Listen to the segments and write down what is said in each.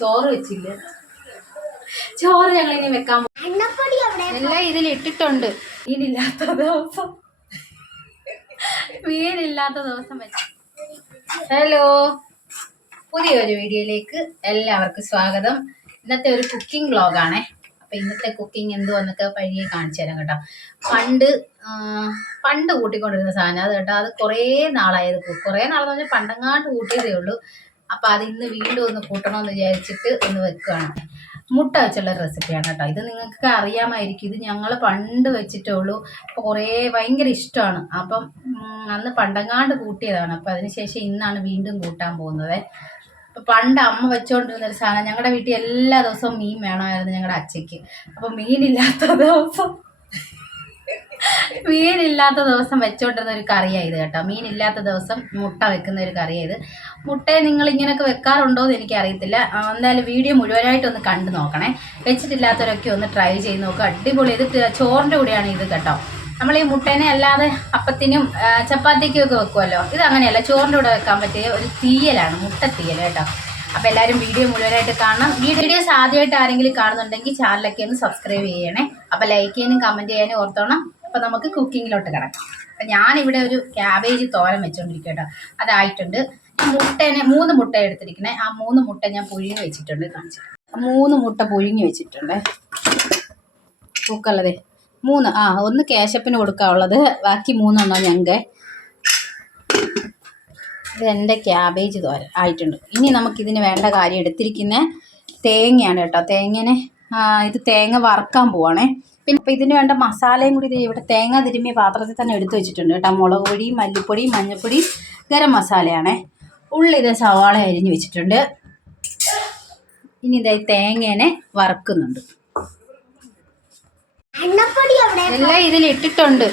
ചോറ് വെച്ചില്ല? ചോറ് ഞങ്ങൾ ഇനി വെക്കാൻ എല്ലാം ഇതിൽ ഇട്ടിട്ടുണ്ട് മീനില്ലാത്ത ദിവസം. മീനില്ലാത്ത ദിവസം വെച്ചു. ഹലോ. പുതിയൊരു വീഡിയോയിലേക്ക് എല്ലാവർക്കും സ്വാഗതം. ഇന്നത്തെ ഒരു കുക്കിംഗ് വ്ളോഗാണേ അപ്പൊ ഇന്നത്തെ കുക്കിംഗ് എന്തുവന്നൊക്കെ പഴിയെ കാണിച്ചു തരാം കേട്ടോ. പണ്ട് പണ്ട് കൂട്ടിക്കൊണ്ടിരുന്ന സാധനം അത് കേട്ടോ. അത് കുറേ നാളായത് കുറേ നാളെന്ന് പറഞ്ഞാൽ പണ്ടങ്ങാണ്ട് കൂട്ടിയതേ ഉള്ളൂ. അപ്പൊ അത് ഇന്ന് വീണ്ടും ഒന്ന് കൂട്ടണമെന്ന് വിചാരിച്ചിട്ട് ഒന്ന് വെക്കുകയാണ്. മുട്ട വെച്ചുള്ള റെസിപ്പിയാണ് കേട്ടോ. ഇത് നിങ്ങൾക്ക് അറിയാമായിരിക്കും. ഇത് ഞങ്ങൾ പണ്ട് വെച്ചിട്ടേ ഉള്ളൂ. അപ്പോൾ കുറേ ഭയങ്കര ഇഷ്ടമാണ്. അപ്പം അന്ന് പണ്ടങ്ങാണ്ട് കൂട്ടിയതാണ്. അപ്പം അതിനുശേഷം ഇന്നാണ് വീണ്ടും കൂട്ടാൻ പോകുന്നത്. അപ്പം പണ്ട് അമ്മ വെച്ചുകൊണ്ടിരുന്ന ഒരു സാധനം. ഞങ്ങളുടെ വീട്ടിൽ എല്ലാ ദിവസവും മീൻ വേണമായിരുന്നു ഞങ്ങളുടെ അച്ഛയ്ക്ക്. അപ്പം മീനില്ലാത്ത ദിവസം മീനില്ലാത്ത ദിവസം വെച്ചോണ്ടിരുന്ന ഒരു കറിയായത് കേട്ടോ. മീനില്ലാത്ത ദിവസം മുട്ട വെക്കുന്ന ഒരു കറിയായത്. മുട്ട നിങ്ങൾ ഇങ്ങനെയൊക്കെ വെക്കാറുണ്ടോ എന്ന് എനിക്കറിയത്തില്ല. എന്തായാലും വീഡിയോ മുഴുവനായിട്ടൊന്ന് കണ്ടു നോക്കണേ. വെച്ചിട്ടില്ലാത്തവരൊക്കെ ഒന്ന് ട്രൈ ചെയ്ത് നോക്കുക അടിപൊളി. ഇത് ചോറിന്റെ കൂടെയാണ് ഇത് കേട്ടോ. നമ്മൾ ഈ മുട്ടേനെ അല്ലാതെ അപ്പത്തിനും ചപ്പാത്തിക്കും ഒക്കെ വെക്കുമല്ലോ ഇത് അങ്ങനെയല്ല. ചോറിന്റെ കൂടെ വെക്കാൻ പറ്റിയ ഒരു തീയലാണ് മുട്ട തീയൽ കേട്ടോ. അപ്പോൾ എല്ലാവരും വീഡിയോ മുഴുവനായിട്ട് കാണണം. ഈ വീഡിയോസ് ആദ്യമായിട്ട് ആരെങ്കിലും കാണുന്നുണ്ടെങ്കിൽ ചാനലൊക്കെ ഒന്ന് സബ്സ്ക്രൈബ് ചെയ്യണേ. അപ്പോൾ ലൈക്ക് ചെയ്യാനും കമന്റ് ചെയ്യാനും ഓർത്തോണം. അപ്പോൾ നമുക്ക് കുക്കിങ്ങിലോട്ട് കിടക്കാം. അപ്പം ഞാനിവിടെ ഒരു ക്യാബേജ് തോരൻ വെച്ചുകൊണ്ടിരിക്കുക കേട്ടോ അതായിട്ടുണ്ട്. മുട്ടേനെ മൂന്ന് മുട്ട എടുത്തിരിക്കണേ ആ മൂന്ന് മുട്ട ഞാൻ പുഴുങ്ങി വെച്ചിട്ടുണ്ട്. കാണിച്ചു മൂന്ന് മുട്ട പുഴുങ്ങി വെച്ചിട്ടുണ്ട്. പൂക്കളതെ. മൂന്ന്. ആ ഒന്ന് കേശപ്പിന് കൊടുക്കാനുള്ളത് ബാക്കി മൂന്നൊന്നോ ഞങ്ങൾക്ക് ഇത് എന്റെ ക്യാബേജ് തോരൻ ആയിട്ടുണ്ട്. ഇനി നമുക്കിതിന് വേണ്ട കാര്യം എടുത്തിരിക്കുന്ന തേങ്ങയാണ് കേട്ടോ. തേങ്ങനെ ഇത് തേങ്ങ വറുക്കാൻ പോവാണേ. പിന്നെ ഇപ്പം ഇതിന് വേണ്ട മസാലയും കൂടി ഇത് ഇവിടെ തേങ്ങ തിരുമ്മിയ പാത്രത്തിൽ തന്നെ എടുത്തു വെച്ചിട്ടുണ്ട് കേട്ടോ. മുളക് പൊടി മല്ലിപ്പൊടി മഞ്ഞൾപ്പൊടി ഗരം മസാലയാണേ. ഉള്ളിത് സവാള അരിഞ്ഞ് വെച്ചിട്ടുണ്ട്. ഇനി ഇതായി തേങ്ങേനെ വറുക്കുന്നുണ്ട്. എല്ലാം ഇതിൽ ഇട്ടിട്ടുണ്ട്.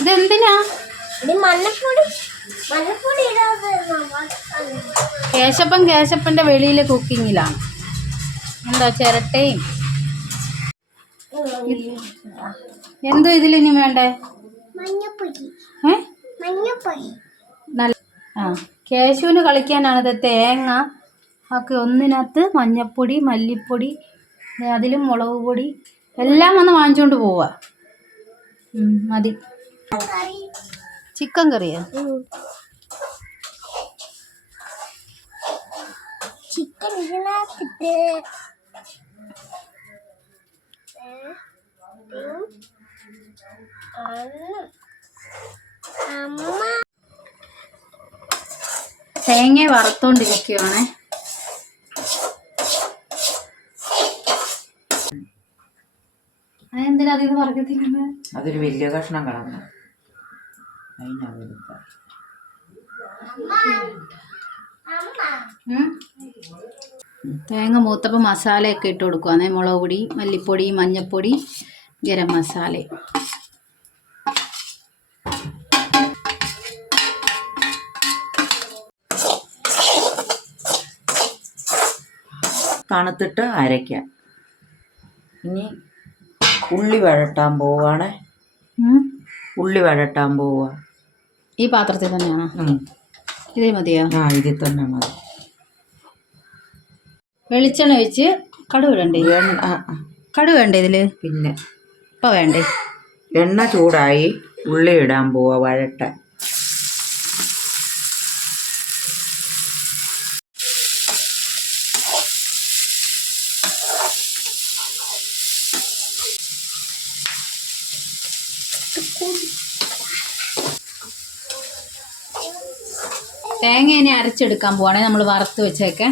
ഇതെന്തിനാ? കേശപ്പൻ കേശപ്പന്റെ വെളിയിലെ കുക്കിങ്ങിലാണ്. എന്താ ചിരട്ടയും എന്തോ ഇതിലിനി വേണ്ടേ? നല്ല ആ കേശുവിന് കളിക്കാനാണിത് തേങ്ങ. ഒക്കെ ഒന്നിനകത്ത് മഞ്ഞപ്പൊടി മല്ലിപ്പൊടി അതിലും മുളക് പൊടി എല്ലാം വന്ന് വാങ്ങിച്ചുകൊണ്ട് പോവാ. മതി. ചിക്കൻ കറിയാ? ചിക്കൻ ഇതിനകത്തിട്ട് തേങ്ങ വറുത്തോണ്ടിരിക്കുവാണേ. അതെന്തിനാ അതൊരു വലിയ കഷ്ണം അതിനകത്ത് ഉം. തേങ്ങ മൂത്തപ്പം മസാലയൊക്കെ ഇട്ട് കൊടുക്കുവാണേ മുളക് പൊടി മല്ലിപ്പൊടി മഞ്ഞൾപ്പൊടി ഗരം മസാല. തണുത്തിട്ട് അരയ്ക്കാം. ഇനി ഉള്ളി വഴട്ടാൻ പോവാണ് ഉള്ളി വഴട്ടാൻ പോവുക ഈ പാത്രത്തിൽ തന്നെയാണോ. ഇതേ മതിയോ? ആ ഇതിൽ തന്നെ മതി. വെളിച്ചെണ്ണ ഒഴിച്ച് കടുക് ഇടണ്ടേ. കടുക് വേണ്ടേ ഇതിൽ? പിന്നെ. ഇപ്പൊ വേണ്ടേ? എണ്ണ ചൂടായി ഉള്ളി ഇടാൻ പോവാ വഴട്ട തേങ്ങ ഇനി അരച്ചെടുക്കാൻ പോവാണേ നമ്മൾ വറുത്ത് വെച്ചേക്കെ.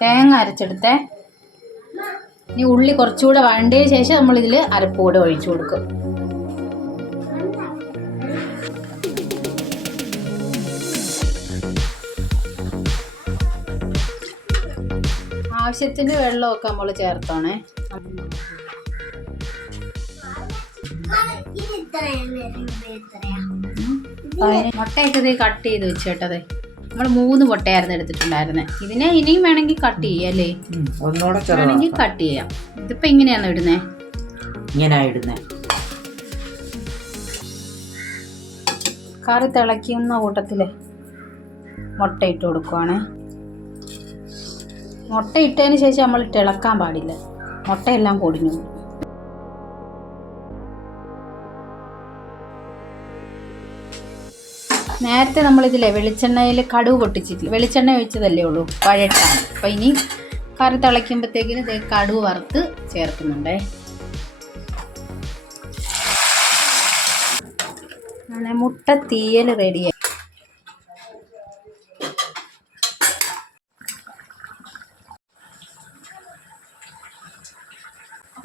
തേങ്ങ അരച്ചെടുത്തേ. ഇനി ഉള്ളി കുറച്ചുകൂടെ വഴണ്ടിയ ശേഷം നമ്മൾ ഇതിൽ അരപ്പ് കൂടെ ഒഴിച്ചു കൊടുക്കും. ആവശ്യത്തിന് വെള്ളമൊക്കെ നമ്മൾ ചേർത്തോണേ. മുട്ടയൊക്കെ കട്ട് ചെയ്ത് വെച്ചേട്ടതേ. നമ്മൾ മൂന്ന് പൊട്ടയായിരുന്നു എടുത്തിട്ടുണ്ടായിരുന്നത് ഇതിനെ ഇനിയും വേണമെങ്കിൽ കട്ട് ചെയ്യാം അല്ലേ. ഒന്നുകൂടെ വേണമെങ്കിൽ കട്ട് ചെയ്യാം. ഇതിപ്പോ ഇങ്ങനെയാണ് ഇടുന്നേ? ഇങ്ങനെ ഇടുന്നേ. കറി തിളയ്ക്കുന്ന കൂട്ടത്തിൽ മുട്ട ഇട്ട് കൊടുക്കുവാണ്. മുട്ട ഇട്ടതിന് ശേഷം നമ്മൾ തിളക്കാൻ പാടില്ല. മുട്ടയെല്ലാം പൊടിഞ്ഞു പോകും. നേരത്തെ നമ്മളിതിലെ വെളിച്ചെണ്ണയിൽ കടുവ് പൊട്ടിച്ചിട്ടില്ല. വെളിച്ചെണ്ണ ഒഴിച്ചതല്ലേ ഉള്ളൂ. പഴയട്ടാണ് അപ്പം ഇനി കറി തിളയ്ക്കുമ്പോഴത്തേക്കിന് ദേ കടുവ് വറുത്ത് ചേർക്കുന്നുണ്ടേ. അങ്ങനെ മുട്ട തീയൽ റെഡിയായി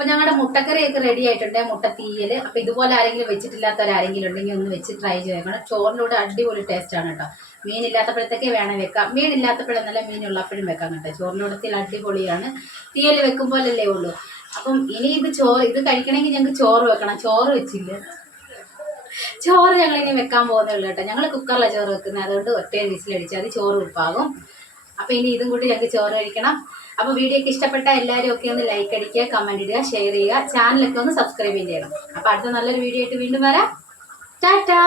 ഞങ്ങളുടെ മുട്ടക്കറിയൊക്കെ റെഡി ആയിട്ടുണ്ട്. മുട്ട തീയൽ അപ്പൊ ഇതുപോലെ ആരെങ്കിലും വെച്ചിട്ടില്ലാത്ത ആരെങ്കിലും ഉണ്ടെങ്കിൽ ഒന്ന് വെച്ച് ട്രൈ ചെയ്യണം ചോറിലൂടെ അടിപൊളി ടേസ്റ്റ് ആണ് കേട്ടോ മീൻ ഇല്ലാത്തപ്പോഴത്തേക്ക് വേണം വെക്കാം. മീൻ ഇല്ലാത്തപ്പോഴെന്നല്ല മീൻ ഉള്ളപ്പോഴും വെക്കാം കേട്ടോ. ചോറിലൂടത്തിൽ അടിപൊളിയാണ്. തീയൽ വെക്കുമ്പോഴല്ലേ ഉള്ളൂ. അപ്പം ഇനി ഇത് ചോറ് ഇത് കഴിക്കണമെങ്കിൽ ഞങ്ങൾക്ക് ചോറ് വെക്കണം. ചോറ് വെച്ചില്ല. ചോറ് ഞങ്ങൾ ഇനി വെക്കാൻ പോകുന്നേ കേട്ടോ ഞങ്ങൾ കുക്കറിലാണ് ചോറ് വെക്കുന്നത്. അതുകൊണ്ട് ഒറ്റ വിസിലടിച്ചാൽ ചോറ് ഉപ്പാകും. അപ്പം ഇനി ഇതും കൂടി ഞങ്ങൾക്ക് ചോറ് കഴിക്കണം. അപ്പൊ വീഡിയോ ഒക്കെ ഇഷ്ടപ്പെട്ട എല്ലാവരും ഒക്കെ ഒന്ന് ലൈക്ക് അടിക്കുക കമന്റ് ഇടുക ഷെയർ ചെയ്യുക ചാനലൊക്കെ ഒന്ന് സബ്സ്ക്രൈബ് ചെയ്യണം. അപ്പൊ അടുത്ത നല്ലൊരു വീഡിയോ ആയിട്ട് വീണ്ടും വരാം. ടാറ്റാ.